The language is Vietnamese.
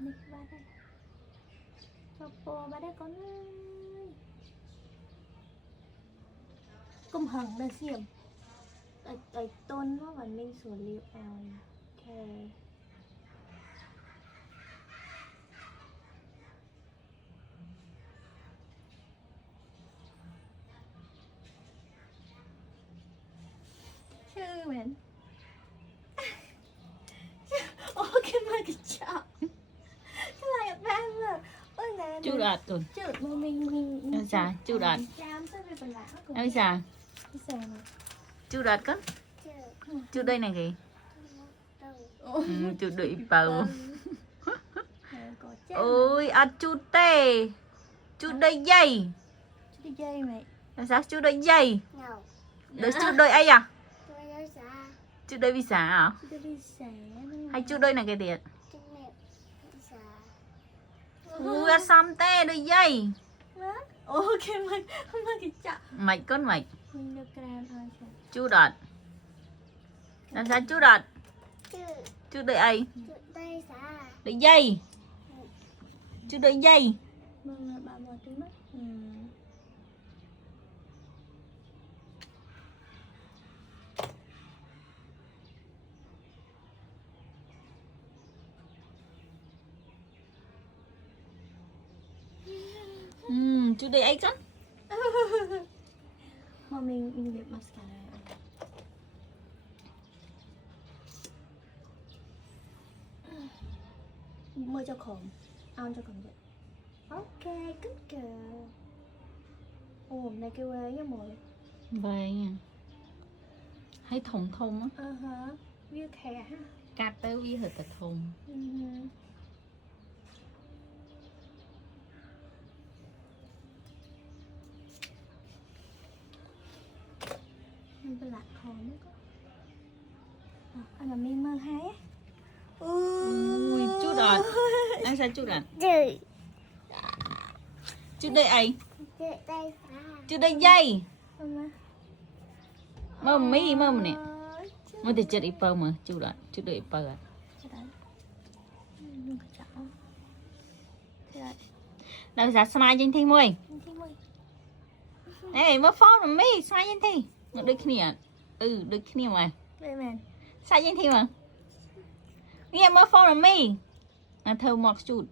Nè ba đây. Cho po ba đây con ơi. Cung hằng là xiêm. Tại tôn nó vẫn mình sửa liệu ảo. Ok. Chứ mình. Ôi cái mà cái chọc. Cái này ba mà. Ôi nè. Chú đạt rồi. Chứ mà mình. Em xà, chú đạt. Chám sao về phần lạ của Em xà. xà mà. Chú đạt con. Chú đây này kìa. Ôi. Chú đợi bầu. Có chám. Ôi, chú tê. Chú đây dây. Chú đi dây mày. Là sao chú đây dây? Được chú đây ai à? Chú đây vì sao à? Chú đi xả. Hay chú đây này cái tiền? Ui, xăm tê đôi dây. Ôi cái mà cái chọc. Mạch con mạch. Mình được làm thôi sao? Chú đạt. Là sao chú đạt? Chú đây ai? Đôi dây. Chú đôi dây. Mừng bà bỏ tí mất. Chú đây ai con? Mà mình được mascara. Mua cho khổng. Ăn cho khổng vậy. Ok, good girl. Ồ, hôm nay kêu ấy nha mọi. Vậy nha. Hay thùng thùng á. View khẽ ha. Cắt tới vi hơi tật thùng. Mình phải lạc hồn nữa có. Anh là mình mơ hái á. Ui, chú đạt. Anh sao chú đạt? Chú đây ai? Chú đây dây. Mơ mi mơ nè. Mơ thì chết ipơ mà chú đạt. Chú đây ipơ à. Đâu sao smile trên thi mùi. Ê, mơ phone mà mi smile trên thi. Mơ đôi khi nè. Đôi khi nè mà. Đây mẹ. Smile trên thi mà. Nghe mơ phone mà mi. Thơ một chút.